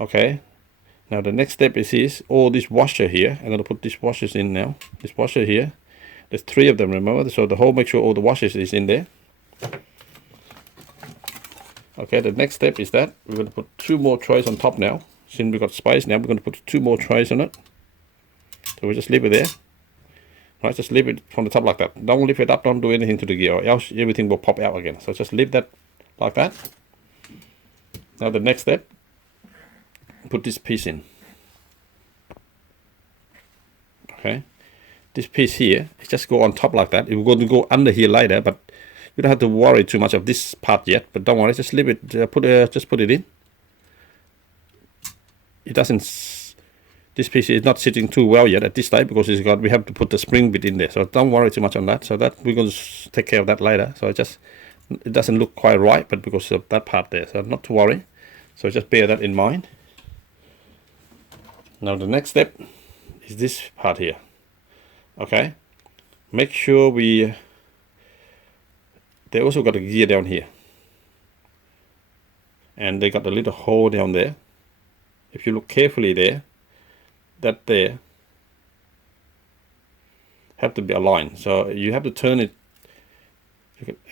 Okay, now the next step is all this washer here. I'm going to put these washers in now. This washer here, there's 3 of them, remember? So the whole, make sure all the washers is in there. Okay, the next step is that we're going to put 2 more trays on top now. Since we've got space now, we're going to put 2 more trays on it. So we just leave it there. Right, just leave it from the top like that. Don't lift it up, don't do anything to the gear, or else everything will pop out again. So just leave that like that. Now the next step, put this piece in. Okay, this piece here, it just go on top like that. It will going to go under here later, but you don't have to worry too much of this part yet. But don't worry, just leave it. Just put it in. It doesn't. This piece is not sitting too well yet at this stage because we have to put the spring bit in there. So don't worry too much on that. So that we're going to take care of that later. So it doesn't look quite right, but because of that part there, so not to worry. So just bear that in mind. Now the next step is this part here. Okay, make sure they also got a gear down here, and they got a little hole down there. If you look carefully there, that there have to be aligned. So you have to turn it,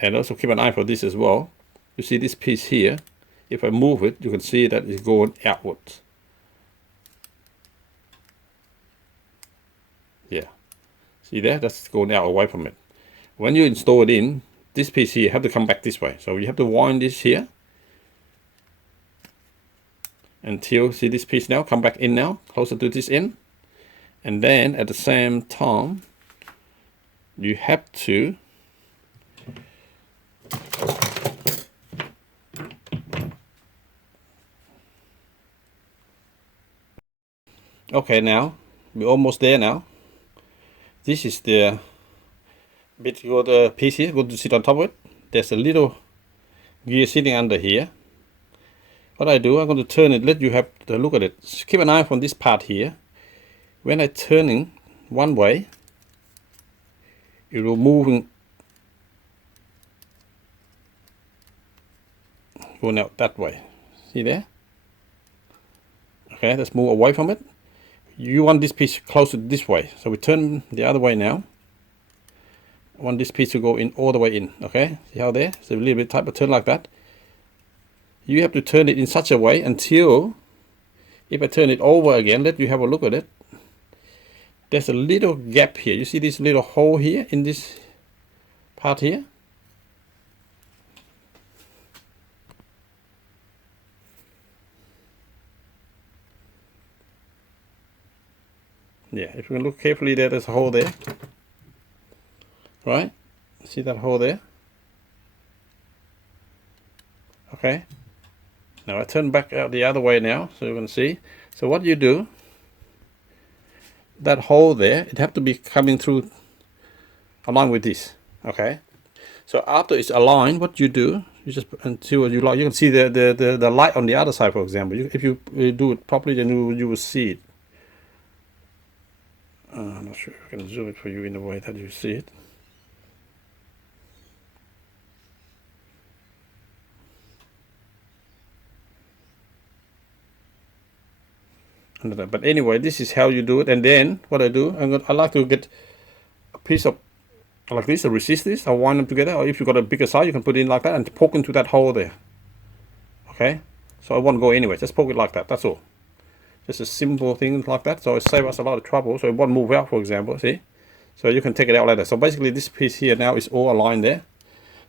and also keep an eye for this as well. You see this piece here, if I move it, you can see that it's going outwards. Yeah, see there, that's going out away from it. When you install it in, this piece here have to come back this way. So you have to wind this here until, see this piece now, come back in now, closer to this end. And then at the same time, you have to okay, now we're almost there now. This is the bit you got the piece here, going to sit on top of it. There's a little gear sitting under here. What I do, I'm going to turn it, let you have the look at it. Just keep an eye on this part here. When I turning one way, it will moving, going out that way. See there? Okay, let's move away from it. You want this piece closer this way, so we turn the other way now. I want this piece to go in all the way in. Okay, see how there? It's a little bit tight, but turn like that. You have to turn it in such a way until, if I turn it over again, let you have a look at it. There's a little gap here. You see this little hole here in this part here? Yeah, if you look carefully there, there's a hole there. Right? See that hole there? Okay. Now I turn back out the other way now, so you can see. So what you do, that hole there, it have to be coming through along with this. Okay. So after it's aligned, what you do, you just until you like, you can see the light on the other side, for example. If you do it properly, then you will see it. I'm not sure if I can zoom it for you in a way that you see it. But anyway, this is how you do it. And then what I do, I like to get a piece of like this, or resist this, or wind them together, or if you've got a bigger size, you can put it in like that and poke into that hole there. Okay, so it won't go anywhere, just poke it like that, that's all. Just a simple thing like that, so it saves us a lot of trouble, so it won't move out, for example, see? So you can take it out later. So basically this piece here now is all aligned there.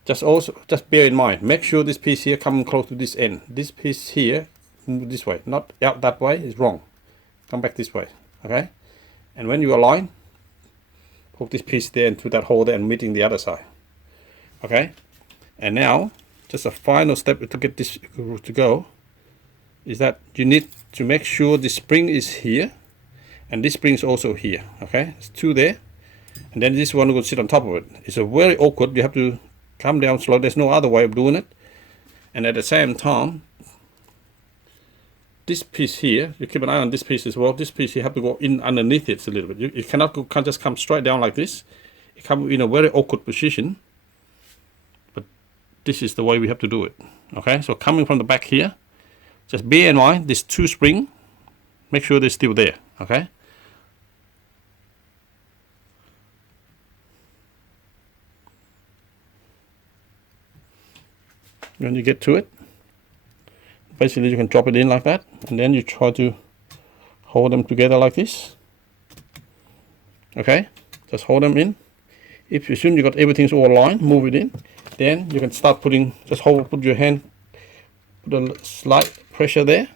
Just bear in mind, make sure this piece here comes close to this end. This piece here, move this way, not out that way, is wrong. Come back this way, okay? And when you align, poke this piece there into that hole there and meeting the other side, okay? And now, just a final step to get this to go, is that you need to make sure the spring is here, and this spring is also here, okay? It's two there, and then this one will sit on top of it. It's a very awkward, you have to come down slow, there's no other way of doing it. And at the same time, this piece here, you keep an eye on this piece as well. This piece you have to go in underneath it a little bit. You cannot go, can't just come straight down like this. It comes in a very awkward position. But this is the way we have to do it. Okay, so coming from the back here, just bear in mind this two spring. Make sure they're still there. Okay. When you get to it, basically you can drop it in like that, and then you try to hold them together like this. Okay, just hold them in. If you assume you got everything's all aligned, move it in. Then you can start putting, just put your hand, put a slight pressure there,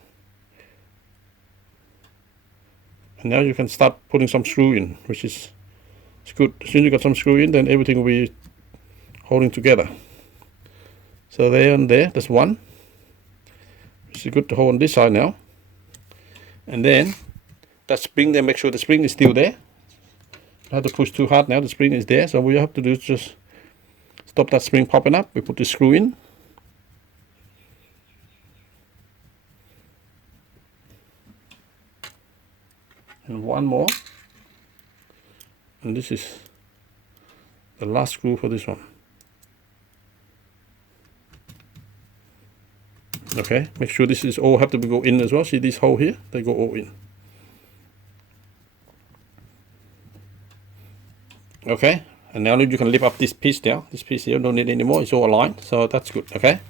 and now you can start putting some screw in, which is it's good. As soon as you got some screw in, then everything will be holding together. So there and there, that's one. It's good to hold on this side now. And then that spring there, make sure the spring is still there. Don't have to push too hard now, the spring is there. So what you have to do is just stop that spring popping up. We put the screw in. And one more. And this is the last screw for this one. Okay, make sure this is all have to go in as well. See this hole here? They go all in. Okay, and now you can lift up this piece now. This piece here don't need anymore. It's all aligned, so that's good. Okay,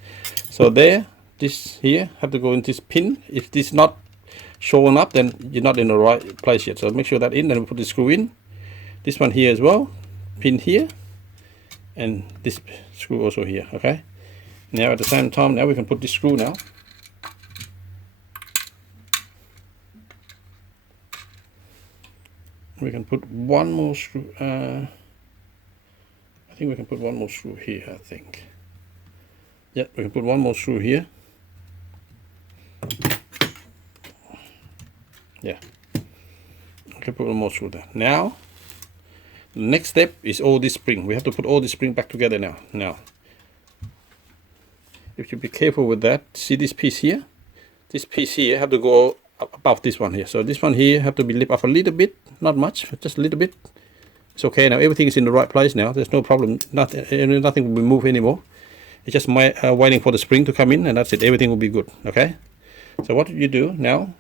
so there, this here have to go in this pin. If this not showing up, then you're not in the right place yet. So make sure that in. Then we put the screw in. This one here as well, pin here, and this screw also here. Okay. Now at the same time, now we can put this screw now. We can put one more screw. I think we can put one more screw here, I think. Yeah, we can put one more screw here. Yeah. Okay, put one more screw there. Now, the next step is all this spring. We have to put all this spring back together now. If you be careful with that, see this piece here? This piece here have to go above this one here. So this one here have to be lift up a little bit, not much, just a little bit. It's okay now, everything is in the right place now. There's no problem, nothing will be moved anymore. It's just waiting for the spring to come in, and that's it, everything will be good, okay? So what you do now,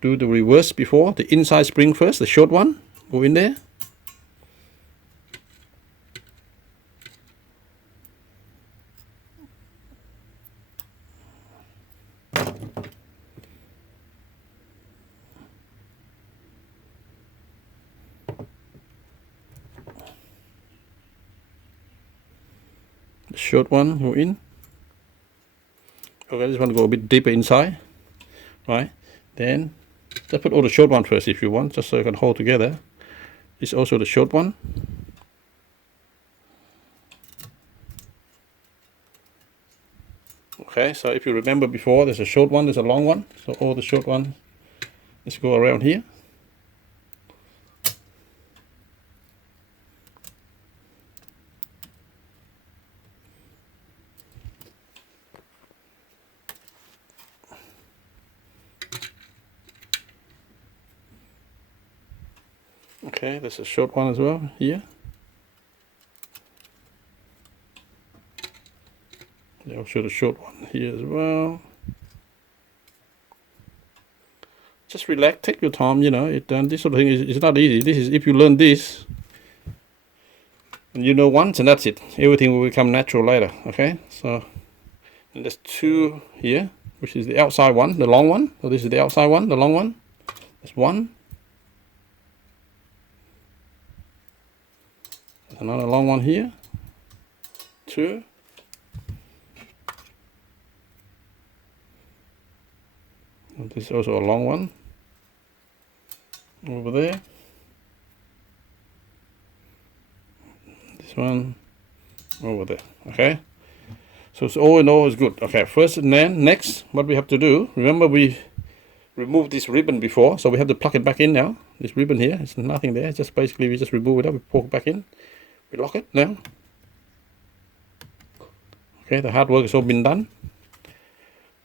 do the reverse before, the inside spring first, the short one, go in there. Short one go in. Okay, this one go a bit deeper inside, right? Then just put all the short one first if you want, just so you can hold together. This is also the short one. Okay, so if you remember before, there's a short one, there's a long one. So all the short ones, let's go around here. Okay, there's a short one as well here. I'll show the short one here as well. just relax, take your time, you know. This sort of thing is not easy. This is, if you learn this, and you know once, and that's it. Everything will become natural later, okay? So, and there's two here, which is the outside one, the long one. So this is the outside one, the long one. There's one. There's another long one here. Two. And this is also a long one over there. This one over there. Okay, so it's all in all is good. Okay, first, and then next, what we have to do, remember we removed this ribbon before, so we have to plug it back in now. This ribbon here, it's nothing there, just basically we just remove it up, we poke it back in, we lock it now. Okay, the hard work has all been done.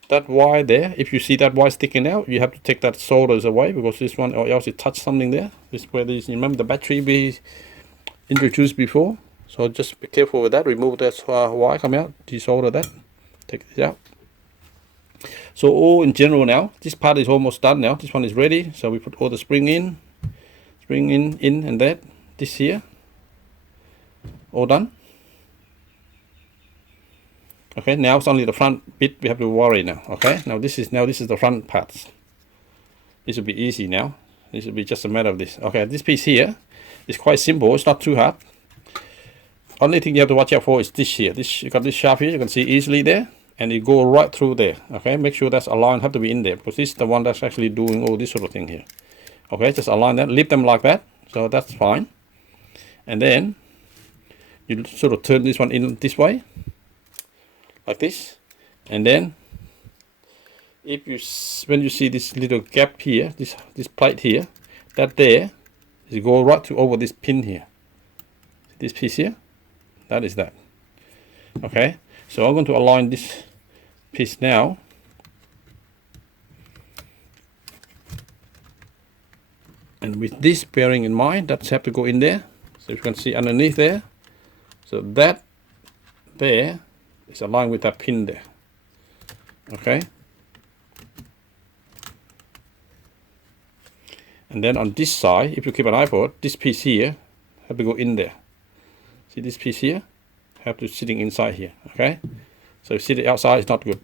That wire there, if you see that wire sticking out, you have to take that solders away, because this one, or else it touched something there. This is where this, you remember the battery we introduced before, so just be careful with that. Remove that wire, come out, desolder that, take this out. So all in general now, this part is almost done now. This one is ready, so we put all the spring in, and that, this here, all done. Okay, now it's only the front bit we have to worry now. Okay, now this is the front parts. This will be easy now. This will be just a matter of this. Okay, this piece here is quite simple. It's not too hard. Only thing you have to watch out for is this here. This, you got this shaft here. You can see easily there, and you go right through there. Okay, make sure that's aligned. Have to be in there, because this is the one that's actually doing all this sort of thing here. Okay, just align that. Leave them like that. So that's fine. And then you sort of turn this one in this way, like this, and then if you, when you see this little gap here, this plate here, that there is go right to over this pin here, this piece here, that is that. Okay, so I'm going to align this piece now, and with this bearing in mind, that's have to go in there. So you can see underneath there, so that there is aligned with that pin there. Okay, and then on this side, if you keep an eye for it, this piece here have to go in there. See this piece here have to sitting inside here. Okay, so if you see the outside, it's not good.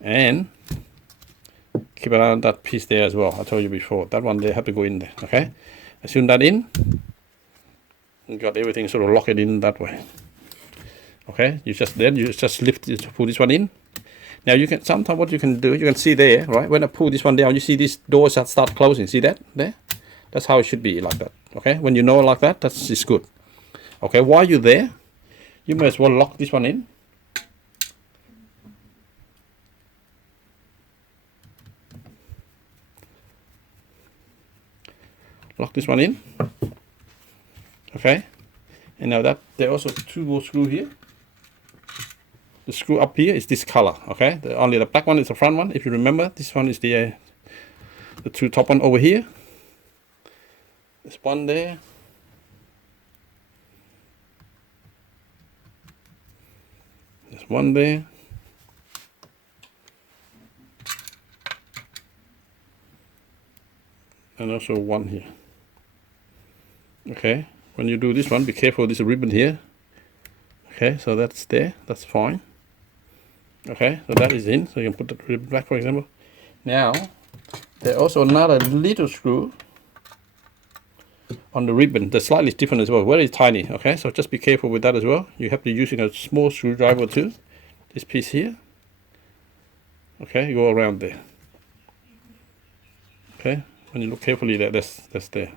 And keep an eye on that piece there as well. I told you before, that one there have to go in there. Okay, as soon as that in, you got everything sort of lock it in that way. Okay, you just lift it, pull this one in. Now you can, sometimes what you can do, you can see there, right? When I pull this one down, you see these doors that start closing. See that there? That's how it should be, like that. Okay, when you know like that, that's good. Okay, while you're there, you may as well lock this one in. Lock this one in. Okay, and now that there are also two more screws here. The screw up here is this color. Okay, only the black one is the front one. If you remember, this one is the two top one over here. There's one there. There's one there. And also one here. Okay, when you do this one, be careful, there's a ribbon here. Okay, so that's there, that's fine. Okay, so that is in, so you can put the ribbon back, for example. Now, there's also another little screw on the ribbon that's slightly different as well, very tiny. Okay, so just be careful with that as well. You have to be using a small screwdriver too. This piece here. Okay, you go around there. Okay, when you look carefully there, that's there.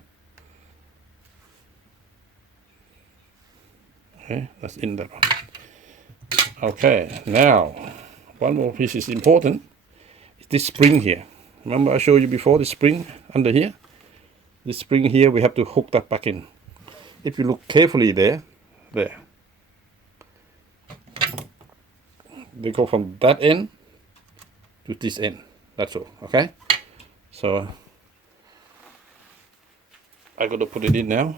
Okay, that's in that one. Okay, now one more piece is important. It's this spring here. Remember I showed you before the spring under here? This spring here, we have to hook that back in. If you look carefully there, they go from that end to this end. That's all. Okay, so I got to put it in now.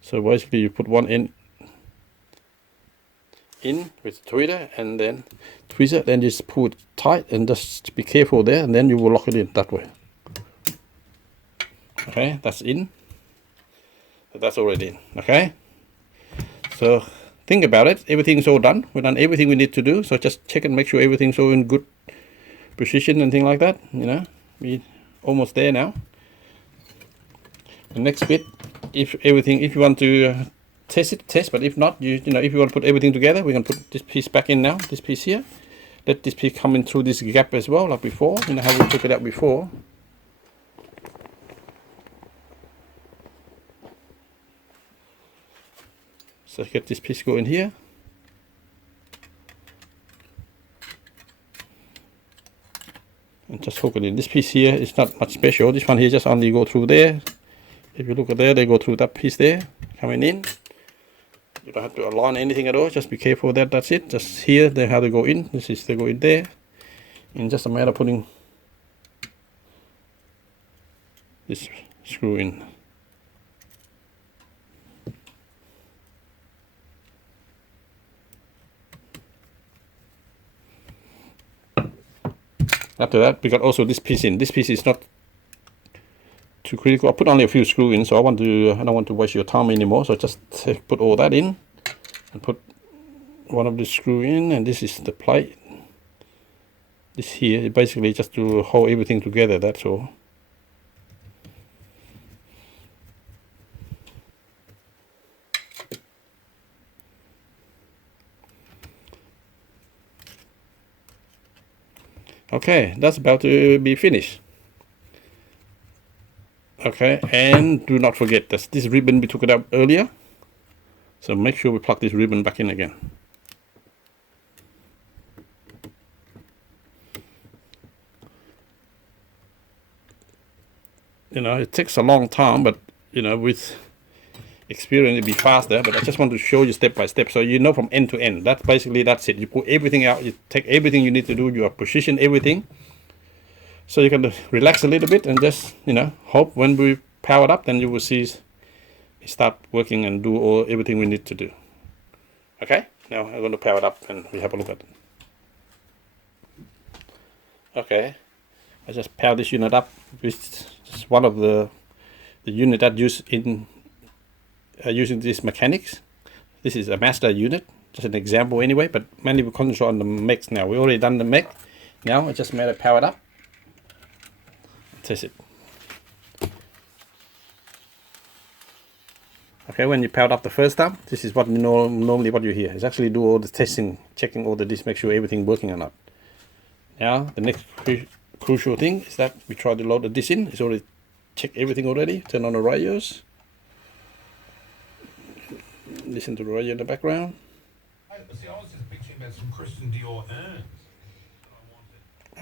So basically you put one end in with the tweeter and then twist it, then just pull it tight and just be careful there, and then you will lock it in that way. Okay, that's in. That's already in. Okay, so think about it. Everything's all done. We've done everything we need to do. So just check and make sure everything's all in good position and thing like that. You know, we almost there now. The next bit, if you want to test it, test. But if not, you know, if you want to put everything together, we can put this piece back in now. This piece here. Let this piece come in through this gap as well, like before. You know how we took it out before. So get this piece going here. And just hook it in. This piece here is not much special. This one here just only go through there. If you look at there, they go through that piece there, coming in. You don't have to align anything at all. Just be careful that that's it. Just here, they have to go in. This is they go in there. And just a matter of putting this screw in. After that, we got also this piece in. This piece is not too critical. I put only a few screws in, so I don't want to waste your time anymore. So just put all that in and put one of the screw in, and this is the plate. This here, basically just to hold everything together. That's all. Okay, that's about to be finished. Okay, and do not forget that this ribbon we took it out earlier. So make sure we plug this ribbon back in again. You know, it takes a long time, but you know, with experience it'll be faster. But I just want to show you step by step, so you know from end to end. That's it. You put everything out, you take everything you need to do, you position everything. So you can relax a little bit and just, you know, hope when we power it up, then you will see it start working and do everything we need to do. Okay, now I'm going to power it up and we have a look at it. Okay, I just power this unit up with just one of the unit that used in using this mechanics. This is a Mazda unit, just an example anyway, but mainly we concentrate on the mechs now. We already done the mech. Now I just made it powered up. Test it. Okay, when you powered up the first time, this is what you know, normally what you hear. Is actually do all the testing, checking all the discs, make sure everything working or not. Now the next crucial thing is that we try to load the disc in. It's already checked everything already. Turn on the radios. Listen to the radio in the background. See, I was just picturing about some Christian Dior urns.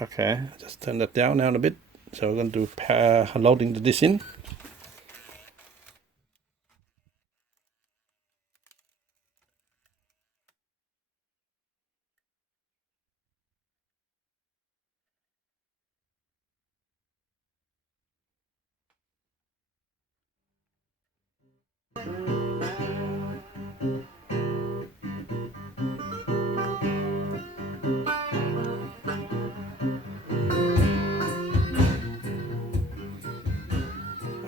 Okay, just turn that down now a bit. So we're going to do loading the disc in.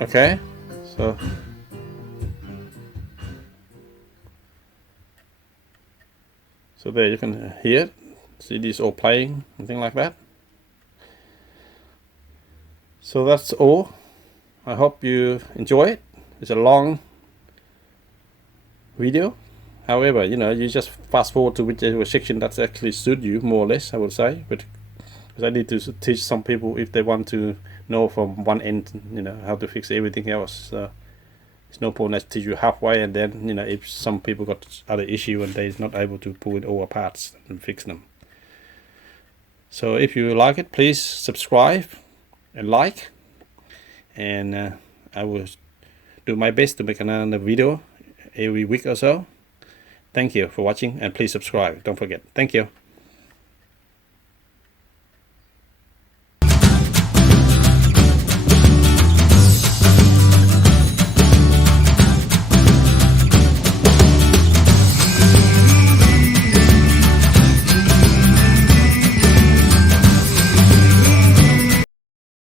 Okay, so there you can hear it, see these all playing and things like that. So that's all. I hope you enjoy it. It's a long video. However, you know, you just fast forward to whichever section that's actually suit you more or less, I would say. But because I need to teach some people if they want to know from one end, you know, how to fix everything else. So it's no point to teach you halfway, and then, you know, if some people got other issue and they're not able to pull it all apart and fix them. So if you like it, please subscribe and like, and I will do my best to make another video every week or so. Thank you for watching, and please subscribe. Don't forget. Thank you.